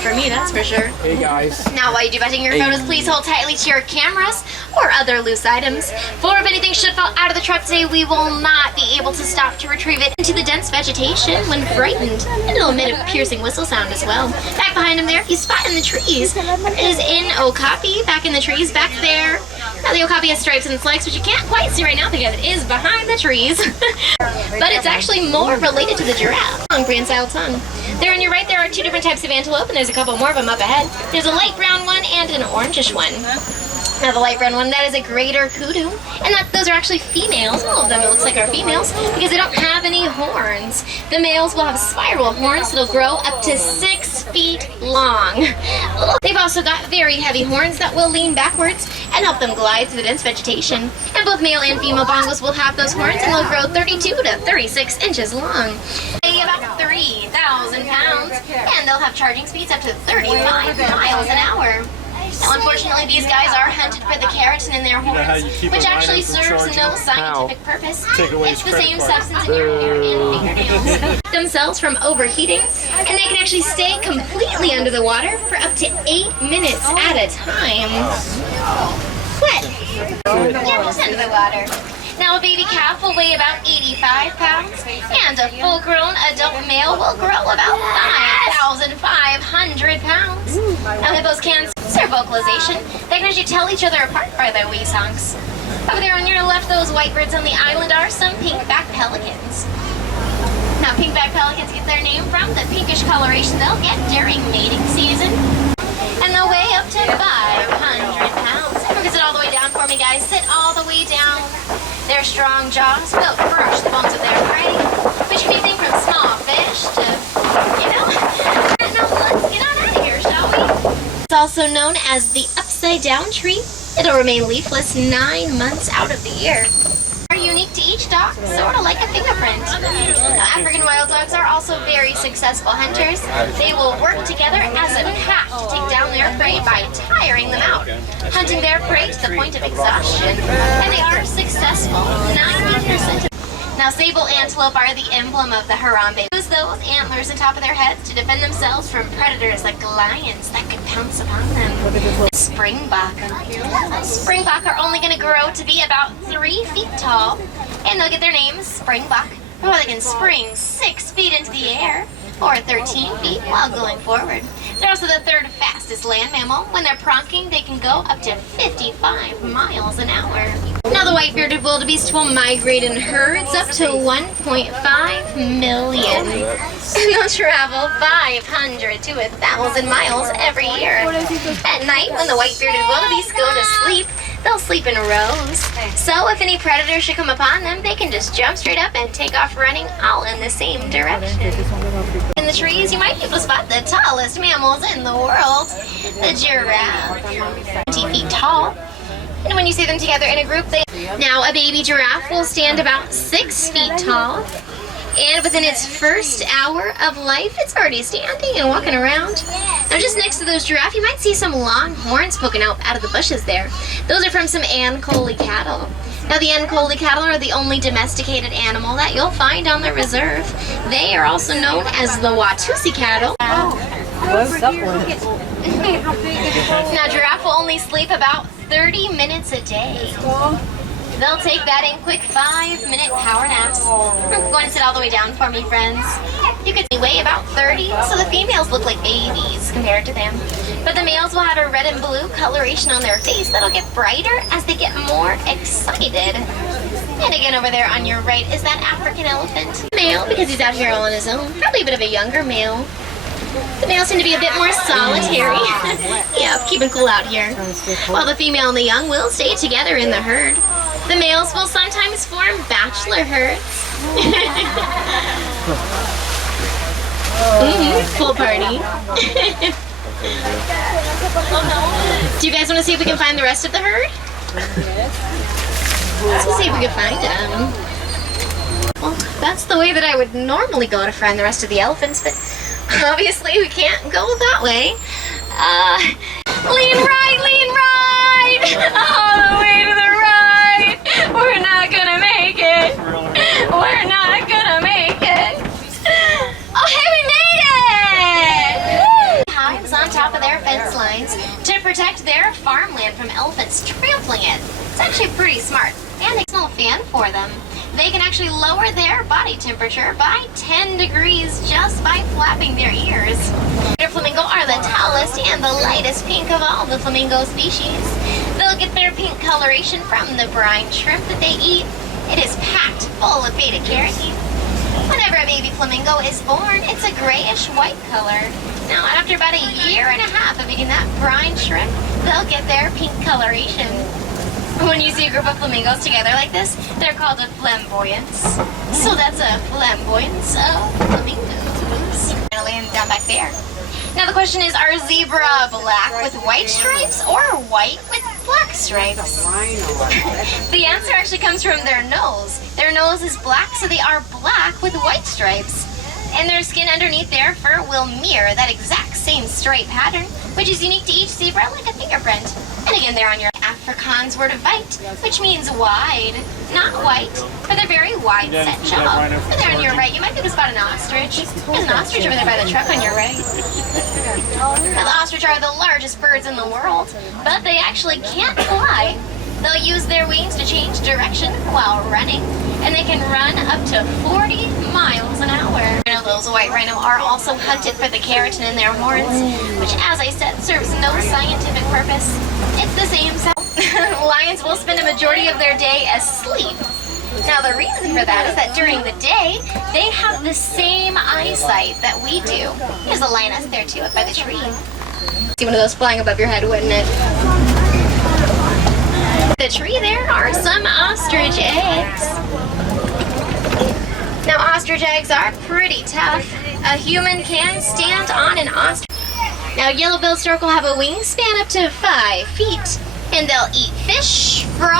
Not for me, that's for sure. Hey guys. Now while you do taking your photos, please hold tightly to your cameras or other loose items. For if anything should fall out of the truck today, we will not be able to stop to retrieve it into the dense vegetation when frightened. And it'll emit a piercing whistle sound as well. Back behind him there, if you spot in the trees, that is in Okapi, back in the trees, back there. Now the Okapi has stripes and flecks, which you can't quite see right now because it is behind the trees. But it's actually more related to the giraffe. Prehensile tongue. There on your right, there are two different types of antelope, and there's a couple more of them up ahead. There's a light brown one and an orangish one. Now the light brown one, that is a greater kudu, and those are actually females. All of them, it looks like, are females because they don't have any horns. The males will have spiral horns that'll grow up to 6 feet long. They've also got very heavy horns that will lean backwards and help them glide through the dense vegetation. And both male and female bongos will have those horns, and they'll grow 32 to 36 inches long. They weigh about 3,000 pounds, and they'll have charging speeds up to 35 miles an hour. Now, unfortunately, these guys are hunted for the keratin in their horns, which actually serves no scientific purpose. It's the same substance in your hair and fingernails. Themselves from overheating, and they can actually stay completely under the water for up to 8 minutes at a time. What? Yeah, just under the water. Now a baby calf will weigh about 85 pounds, and a full-grown adult male will grow about 5,500 pounds. Now hippos can their vocalization. They can actually tell each other apart by their wee songs. Over there on your left, those white birds on the island are some pink-back pelicans. Now pink-back pelicans get their name from the pinkish coloration they'll get during mating season. And they'll weigh up to 500 pounds. Sit all the way down for me, guys. Sit all the way down. Their strong jaws will crush the bones of their prey, which can be anything from small fish to, Now let's get on out of here, shall we? It's also known as the upside-down tree. It'll remain leafless 9 months out of the year. Are unique to each dog, sort of like a fingerprint. Now, African wild dogs are also very successful hunters. They will work together as a pack to take down their prey by tiring them out, hunting their prey to the point of exhaustion. And they are successful 90%. Now, sable antelope are the emblem of the Harambe. Use those antlers on top of their heads to defend themselves from predators like lions that could pounce upon them. Springbok. Springbok are only going to grow to be about 3 feet tall, and they'll get their name Springbok, or they can spring 6 feet into the air, or 13 feet while going forward. They're also the third fastest land mammal. When they're pronking, they can go up to 55 miles an hour. Now the white-bearded wildebeest will migrate in herds up to 1.5 million. They'll travel 500 to 1,000 miles every year. At night, when the white-bearded wildebeest go to sleep, they'll sleep in rows. So if any predator should come upon them, they can just jump straight up and take off running all in the same direction. In the trees, you might be able to spot the tallest mammals in the world, the giraffe. 20 feet tall. And when you see them together in a group, Now, a baby giraffe will stand about 6 feet tall. And within its first hour of life, it's already standing and walking around. Now, just next to those giraffe, you might see some long horns poking out of the bushes there. Those are from some Ankole cattle. Now, the Ankole cattle are the only domesticated animal that you'll find on the reserve. They are also known as the Watusi cattle. Now, giraffe will only sleep about 30 minutes a day. They'll take that in quick 5-minute power naps. Go and sit all the way down for me, friends. You could weigh about 30, so the females look like babies compared to them. But the males will have a red and blue coloration on their face that'll get brighter as they get more excited. And again, over there on your right is that African elephant. Male, because he's out here all on his own. Probably a bit of a younger male. The males tend to be a bit more solitary. Yeah, keeping cool out here. While the female and the young will stay together in the herd. The males will sometimes form bachelor herds. Full party. Do you guys want to see if we can find the rest of the herd? Let's go see if we can find them. Well, that's the way that I would normally go to find the rest of the elephants, but obviously we can't go that way. Lean right, lean right! All the way to the right! We're not gonna make it! We're not gonna make it! Oh, hey, we made it! Hives protect their farmland from elephants trampling it. It's actually pretty smart, and it's a fan for them. They can actually lower their body temperature by 10 degrees just by flapping their ears. Greater flamingo are the tallest and the lightest pink of all the flamingo species. They'll get their pink coloration from the brine shrimp that they eat. It is packed full of beta-carotene. Whenever a baby flamingo is born, it's a grayish-white color. Now, after about a year and a half of eating that brine shrimp, they'll get their pink coloration. When you see a group of flamingos together like this, they're called a flamboyance. So that's a flamboyance of flamingos. And down back there. Now the question is, are zebra black with white stripes or white with black stripes? The answer actually comes from their nose. Their nose is black, so they are black with white stripes. And their skin underneath their fur will mirror that exact same stripe pattern, which is unique to each zebra like a fingerprint. And again, they're on your Afrikaans word of bite, which means wide, not white, for their very wide set jaw. And there on your right, you might be able to spot an ostrich. There's an ostrich over there by the truck on your right. Now, the ostrich are the largest birds in the world, but they actually can't fly. They'll use their wings to change direction while running, and they can run up to 40 miles an hour. Those white rhino are also hunted for the keratin in their horns, which, as I said, serves no scientific purpose. It's the same sound. Lions will spend a majority of their day asleep. Now, the reason for that is that during the day, they have the same eyesight that we do. There's a lioness there, too, up by the tree. See one of those flying above your head, wouldn't it? The tree there are some ostrich eggs. Now, ostrich eggs are pretty tough. A human can stand on an ostrich. Now, yellow-billed stork will have a wingspan up to 5 feet, and they'll eat fish, frogs,